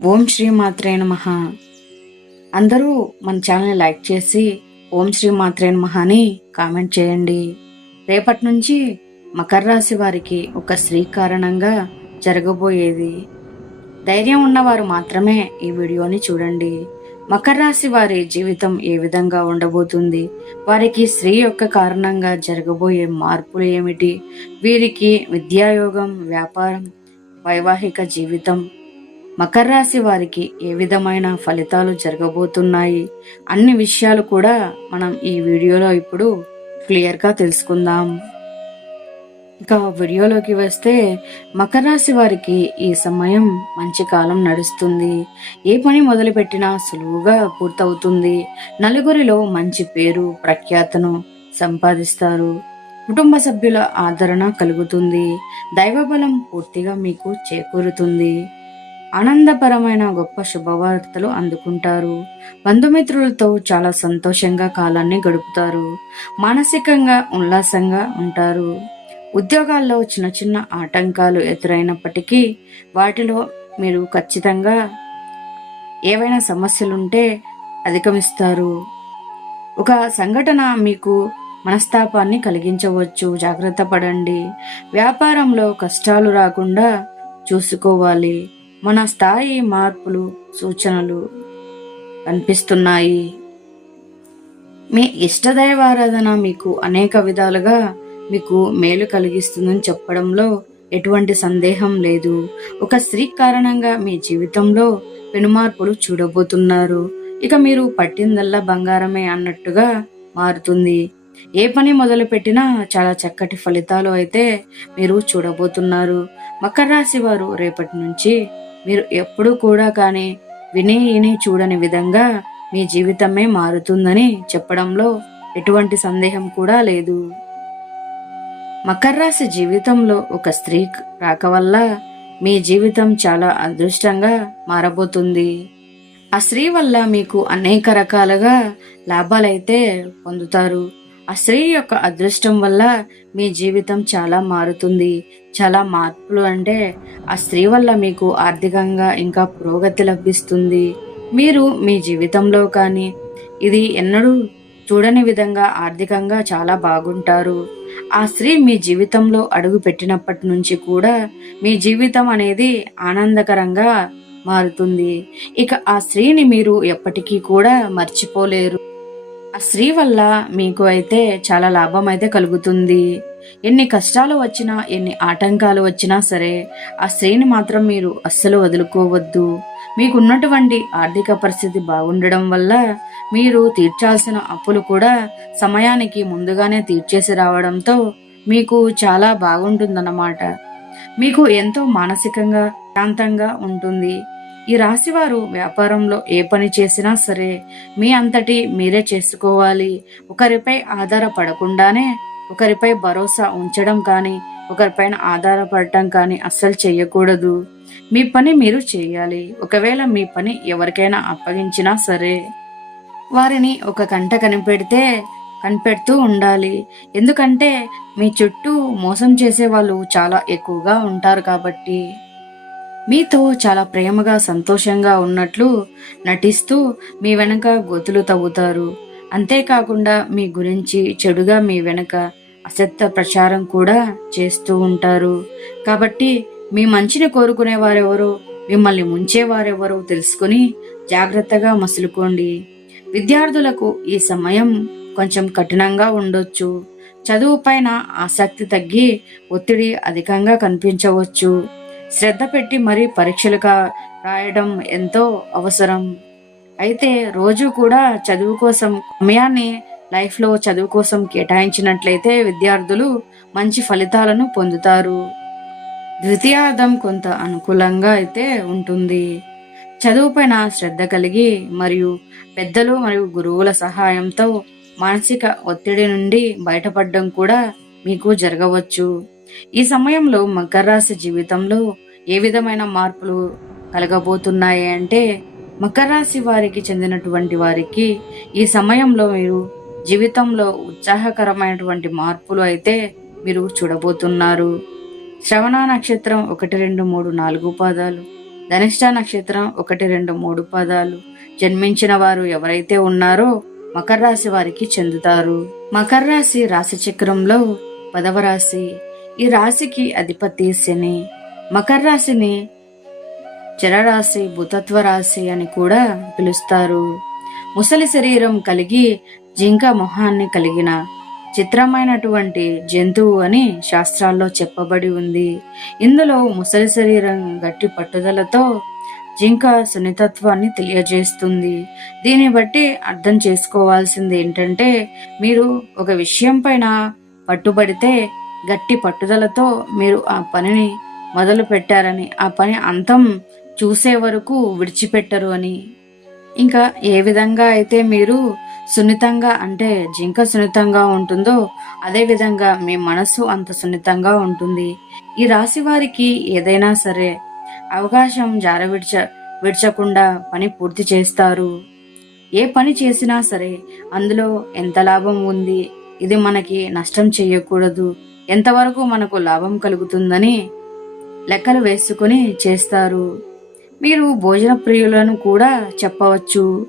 ఓం శ్రీ మాత్రే నమః. అందరూ మన ఛానల్ని లైక్ చేసి ఓం శ్రీ మాత్రే నమః అని కామెంట్ చేయండి. రేపటి నుంచి మకర రాశి వారికి ఒక స్త్రీ కారణంగా జరగబోయేది. ధైర్యం ఉన్నవారు మాత్రమే ఈ వీడియోని చూడండి. మకర రాశి వారి జీవితం ఏ విధంగా ఉండబోతుంది? వారికి స్త్రీ యొక్క కారణంగా జరగబోయే మార్పులు ఏమిటి? వీరికి విద్యాయోగం వ్యాపారం వైవాహిక జీవితం మకర రాశి వారికి ఏ విధమైన ఫలితాలు జరగబోతున్నాయి అన్ని విషయాలు కూడా మనం ఈ వీడియోలో ఇప్పుడు క్లియర్గా తెలుసుకుందాం. ఇక వీడియోలోకి వస్తే మకర రాశి వారికి ఈ సమయం మంచి కాలం నడుస్తుంది. ఏ పని మొదలుపెట్టినా సులువుగా పూర్తవుతుంది. నలుగురిలో మంచి పేరు ప్రఖ్యాతను సంపాదిస్తారు. కుటుంబ సభ్యుల ఆదరణ కలుగుతుంది. దైవబలం పూర్తిగా మీకు చేకూరుతుంది. ఆనందపరమైన గొప్ప శుభవార్తలు అందుకుంటారు. బంధుమిత్రులతో చాలా సంతోషంగా కాలాన్ని గడుపుతారు. మానసికంగా ఉల్లాసంగా ఉంటారు. ఉద్యోగాల్లో చిన్న చిన్న ఆటంకాలు ఎదురైనప్పటికీ వాటిలో మీరు ఖచ్చితంగా ఏవైనా సమస్యలుంటే అధిగమిస్తారు. ఒక సంఘటన మీకు మనస్తాపాన్ని కలిగించవచ్చు. జాగ్రత్త పడండి. వ్యాపారంలో కష్టాలు రాకుండా చూసుకోవాలి. మన స్థాయి మార్పులు సూచనలు కనిపిస్తున్నాయి. మీ ఇష్టదైవారాధన మీకు అనేక విధాలుగా మీకు మేలు కలిగిస్తుందని చెప్పడంలో ఎటువంటి సందేహం లేదు. ఒక స్త్రీ కారణంగా మీ జీవితంలో పెనుమార్పులు చూడబోతున్నారు. ఇక మీరు పట్టిందల్లా బంగారమే అన్నట్టుగా మారుతుంది. ఏ పని మొదలు పెట్టినా చాలా చక్కటి ఫలితాలు అయితే మీరు చూడబోతున్నారు. మకర రాశి వారు రేపటి నుంచి మీరు ఎప్పుడూ కూడా కానీ విని విని చూడని విధంగా మీ జీవితమే మారుతుందని చెప్పడంలో ఎటువంటి సందేహం కూడా లేదు. మకర రాశి జీవితంలో ఒక స్త్రీ రాక వల్ల మీ జీవితం చాలా అదృష్టంగా మారబోతుంది. ఆ స్త్రీ వల్ల మీకు అనేక రకాలుగా లాభాలైతే పొందుతారు. ఆ స్త్రీ యొక్క అదృష్టం వల్ల మీ జీవితం చాలా మారుతుంది. చాలా మార్పులు అంటే ఆ స్త్రీ వల్ల మీకు ఆర్థికంగా ఇంకా పురోగతి లభిస్తుంది. మీరు మీ జీవితంలో కానీ ఇది ఎన్నడూ చూడని విధంగా ఆర్థికంగా చాలా బాగుంటారు. ఆ స్త్రీ మీ జీవితంలో అడుగు పెట్టినప్పటి నుంచి కూడా మీ జీవితం అనేది ఆనందకరంగా మారుతుంది. ఇక ఆ స్త్రీని మీరు ఎప్పటికీ కూడా మర్చిపోలేరు. ఆ స్త్రీ వల్ల మీకు అయితే చాలా లాభం అయితే కలుగుతుంది. ఎన్ని కష్టాలు వచ్చినా ఎన్ని ఆటంకాలు వచ్చినా సరే ఆ స్త్రీని మాత్రం మీరు అస్సలు వదులుకోవద్దు. మీకున్నటువంటి ఆర్థిక పరిస్థితి బాగుండడం వల్ల మీరు తీర్చాల్సిన అప్పులు కూడా సమయానికి ముందుగానే తీర్చేసి రావడంతో మీకు చాలా బాగుంటుందన్నమాట. మీకు ఎంతో మానసికంగా శాంతంగా ఉంటుంది. ఈ రాశివారు వ్యాపారంలో ఏ పని చేసినా సరే మీ అంతటి మీరే చేసుకోవాలి. ఒకరిపై ఆధారపడకుండానే ఒకరిపై భరోసా ఉంచడం కానీ ఒకరిపైన ఆధారపడటం కానీ అస్సలు చేయకూడదు. మీ పని మీరు చేయాలి. ఒకవేళ మీ పని ఎవరికైనా అప్పగించినా సరే వారిని ఒక గంట కనిపెడితే కనిపెడుతూ ఉండాలి. ఎందుకంటే మీ చుట్టూ మోసం చేసే వాళ్ళు చాలా ఎక్కువగా ఉంటారు కాబట్టి. మీతో చాలా ప్రేమగా సంతోషంగా ఉన్నట్లు నటిస్తూ మీ వెనక గొతులు తవ్వుతారు. అంతేకాకుండా మీ గురించి చెడుగా మీ వెనక అసత్య ప్రచారం కూడా చేస్తూ ఉంటారు. కాబట్టి మీ మంచిని కోరుకునే వారెవరో మిమ్మల్ని ముంచేవారెవరో తెలుసుకుని జాగ్రత్తగా మసులుకోండి. విద్యార్థులకు ఈ సమయం కొంచెం కఠినంగా ఉండొచ్చు. చదువు పైన ఆసక్తి తగ్గి ఒత్తిడి అధికంగా కనిపించవచ్చు. శ్రద్ధ పెట్టి మరీ పరీక్షలుగా రాయడం ఎంతో అవసరం. అయితే రోజు కూడా చదువు కోసం సమయాన్ని లైఫ్లో చదువు కోసం కేటాయించినట్లయితే విద్యార్థులు మంచి ఫలితాలను పొందుతారు. ద్వితీయార్థం కొంత అనుకూలంగా అయితే ఉంటుంది. చదువుపైన శ్రద్ధ కలిగి మరియు పెద్దలు మరియు గురువుల సహాయంతో మానసిక ఒత్తిడి నుండి బయటపడడం కూడా మీకు జరగవచ్చు. ఈ సమయంలో మకర రాశి జీవితంలో ఏ విధమైన మార్పులు కలగబోతున్నాయి అంటే మకర రాశి వారికి చెందినటువంటి వారికి ఈ సమయంలో మీరు జీవితంలో ఉత్సాహకరమైనటువంటి మార్పులు అయితే మీరు చూడబోతున్నారు. శ్రవణ నక్షత్రం ఒకటి రెండు మూడు నాలుగు పాదాలు. ధనిష్ట నక్షత్రం ఒకటి రెండు మూడు పదాలు. జన్మించిన వారు ఎవరైతే ఉన్నారో మకర రాశి వారికి చెందుతారు. మకర రాశి రాశి చక్రంలో పదవ రాశి ఈ రాశికి అధిపతి శని. మకర రాశిని చరరాశి భూతత్వ రాశి అని కూడా పిలుస్తారు. ముసలి శరీరం కలిగి జింక మొహాన్ని కలిగిన చిత్రమైనటువంటి జంతువు అని శాస్త్రాల్లో చెప్పబడి ఉంది. ఇందులో ముసలి శరీరం గట్టి పట్టుదలతో జింక సున్నితత్వాన్ని తెలియజేస్తుంది. దీన్ని బట్టి అర్థం చేసుకోవాల్సింది ఏంటంటే మీరు ఒక విషయం పైన పట్టుబడితే గట్టి పట్టుదలతో మీరు ఆ పనిని మొదలు పెట్టారని ఆ పని అంతం చూసే వరకు విడిచిపెట్టరు అని. ఇంకా ఏ విధంగా అయితే మీరు సున్నితంగా అంటే జింక సున్నితంగా ఉంటుందో అదే విధంగా మీ మనసు అంత సున్నితంగా ఉంటుంది. ఈ రాశి వారికి ఏదైనా సరే అవకాశం జార విడిచ విడిచకుండా పని పూర్తి చేస్తారు. ఏ పని చేసినా సరే అందులో ఎంత లాభం ఉంది ఇది మనకి నష్టం చేయకూడదు. ఎంతవరకు మనకు లాభం కలుగుతుందని లెక్కలు వేసుకుని చేస్తారు. మీరు భోజన ప్రియులను కూడా చెప్పవచ్చు.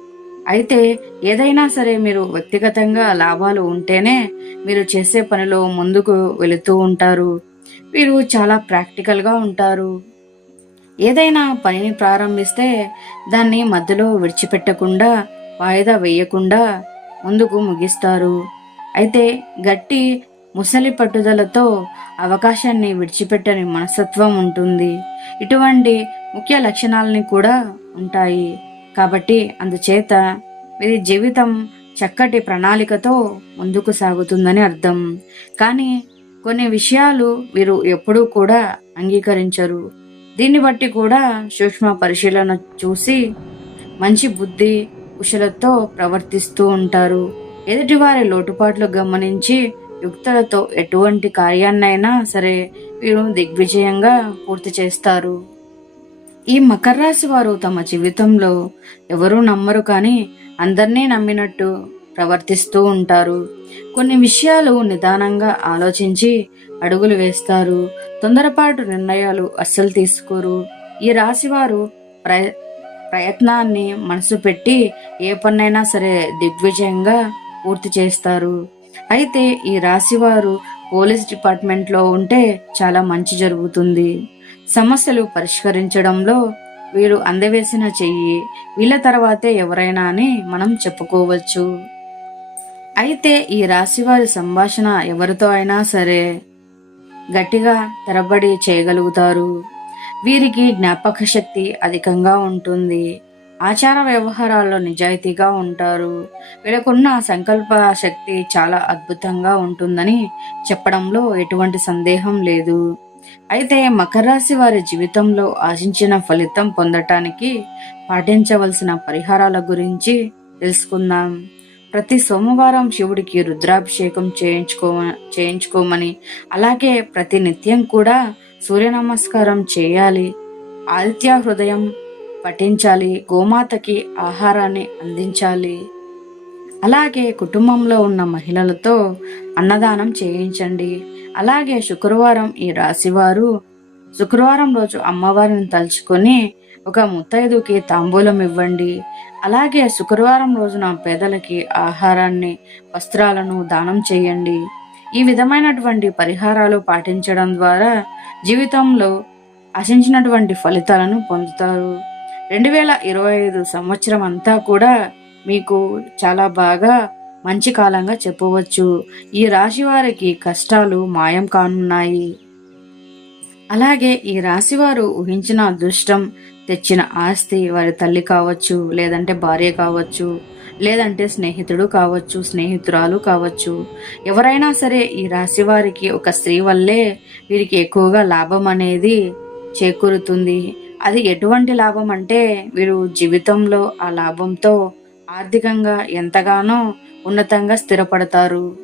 అయితే ఏదైనా సరే మీరు వ్యక్తిగతంగా లాభాలు ఉంటేనే మీరు చేసే పనిలో ముందుకు వెళుతూ ఉంటారు. మీరు చాలా ప్రాక్టికల్గా ఉంటారు. ఏదైనా పనిని ప్రారంభిస్తే దాన్ని మధ్యలో విడిచిపెట్టకుండా వాయిదా వేయకుండా ముందుకు ముగిస్తారు. అయితే గట్టి ముసలి పట్టుదలతో అవకాశాన్ని విడిచిపెట్టని మనస్తత్వం ఉంటుంది. ఇటువంటి ముఖ్య లక్షణాలని కూడా ఉంటాయి. కాబట్టి అందుచేత వీరి జీవితం చక్కటి ప్రణాళికతో ముందుకు సాగుతుందని అర్థం. కానీ కొన్ని విషయాలు వీరు ఎప్పుడూ కూడా అంగీకరించరు. దీన్ని బట్టి కూడా సూక్ష్మ పరిశీలన చూసి మంచి బుద్ధి కుశలతో ప్రవర్తిస్తూ ఉంటారు. ఎదుటివారి లోటుపాట్లు గమనించి యుక్తులతో ఎటువంటి కార్యాన్నైనా సరే వీరు దిగ్విజయంగా పూర్తి చేస్తారు. ఈ మకర రాశి వారు తమ జీవితంలో ఎవరూ నమ్మరు కానీ అందరినీ నమ్మినట్టు ప్రవర్తిస్తూ ఉంటారు. కొన్ని విషయాలు నిదానంగా ఆలోచించి అడుగులు వేస్తారు. తొందరపాటు నిర్ణయాలు అస్సలు తీసుకోరు. ఈ రాశివారు ప్రయ ప్రయత్నాన్ని మనసు పెట్టి ఏ పన్నైనా సరే దిగ్విజయంగా పూర్తి చేస్తారు. అయితే ఈ రాశివారు పోలీస్ డిపార్ట్మెంట్లో ఉంటే చాలా మంచి జరుగుతుంది. సమస్యలు పరిష్కరించడంలో వీరు అందవేసిన చెయ్యి. వీళ్ళ తర్వాతే ఎవరైనా అని మనం చెప్పుకోవచ్చు. అయితే ఈ రాశివారి సంభాషణ ఎవరితో అయినా సరే గట్టిగా తెరబడి చేయగలుగుతారు. వీరికి జ్ఞాపక శక్తి అధికంగా ఉంటుంది. ఆచార వ్యవహారాల్లో నిజాయితీగా ఉంటారు. వీళ్ళకున్న సంకల్ప శక్తి చాలా అద్భుతంగా ఉంటుందని చెప్పడంలో ఎటువంటి సందేహం లేదు. అయితే మకర రాశి వారి జీవితంలో ఆశించిన ఫలితం పొందటానికి పాటించవలసిన పరిహారాల గురించి తెలుసుకుందాం. ప్రతి సోమవారం శివుడికి రుద్రాభిషేకం చేయించుకో చేయించుకోమని అలాగే ప్రతి నిత్యం కూడా సూర్య నమస్కారం చేయాలి. ఆదిత్య హృదయం పఠించాలి గోమాతకి ఆహారాన్ని అందించాలి. అలాగే కుటుంబంలో ఉన్న మహిళలతో అన్నదానం చేయించండి. అలాగే శుక్రవారం ఈ రాశివారు శుక్రవారం రోజు అమ్మవారిని తలుచుకొని ఒక ముత్తైదుకి తాంబూలం ఇవ్వండి. అలాగే శుక్రవారం రోజున పేదలకి ఆహారాన్ని వస్త్రాలను దానం చేయండి. ఈ విధమైనటువంటి పరిహారాలు పాటించడం ద్వారా జీవితంలో ఆశించినటువంటి ఫలితాలను పొందుతారు. రెండు వేల ఇరవై ఐదు సంవత్సరం అంతా కూడా మీకు చాలా బాగా మంచి కాలంగా చెప్పవచ్చు. ఈ రాశి వారికి కష్టాలు మాయం కానున్నాయి. అలాగే ఈ రాశి వారు ఊహించిన అదృష్టం తెచ్చిన ఆస్తి వారి తల్లి కావచ్చు లేదంటే భార్య కావచ్చు లేదంటే స్నేహితుడు కావచ్చు స్నేహితురాలు కావచ్చు. ఎవరైనా సరే ఈ రాశి వారికి ఒక స్త్రీ వల్లే వీరికి ఎక్కువగా లాభం అనేది చేకూరుతుంది. అది ఎటువంటి లాభం అంటే వీరు జీవితంలో ఆ లాభంతో ఆర్థికంగా ఎంతగానో ఉన్నతంగా స్థిరపడతారు.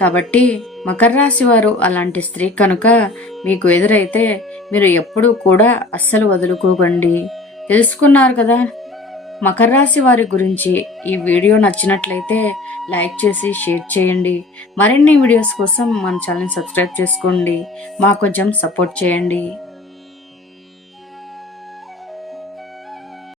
కాబట్టి మకర రాశి వారు అలాంటి స్త్రీ కనుక మీకు ఎదురైతే మీరు ఎప్పుడూ కూడా అస్సలు వదులుకోకండి. తెలుసుకున్నారు కదా? మకర రాశి వారి గురించి ఈ వీడియో నచ్చినట్లయితే లైక్ చేసి షేర్ చేయండి. మరిన్ని వీడియోస్ కోసం మన ఛానల్ సబ్స్క్రైబ్ చేసుకోండి. మాకు కొంచెం సపోర్ట్ చేయండి.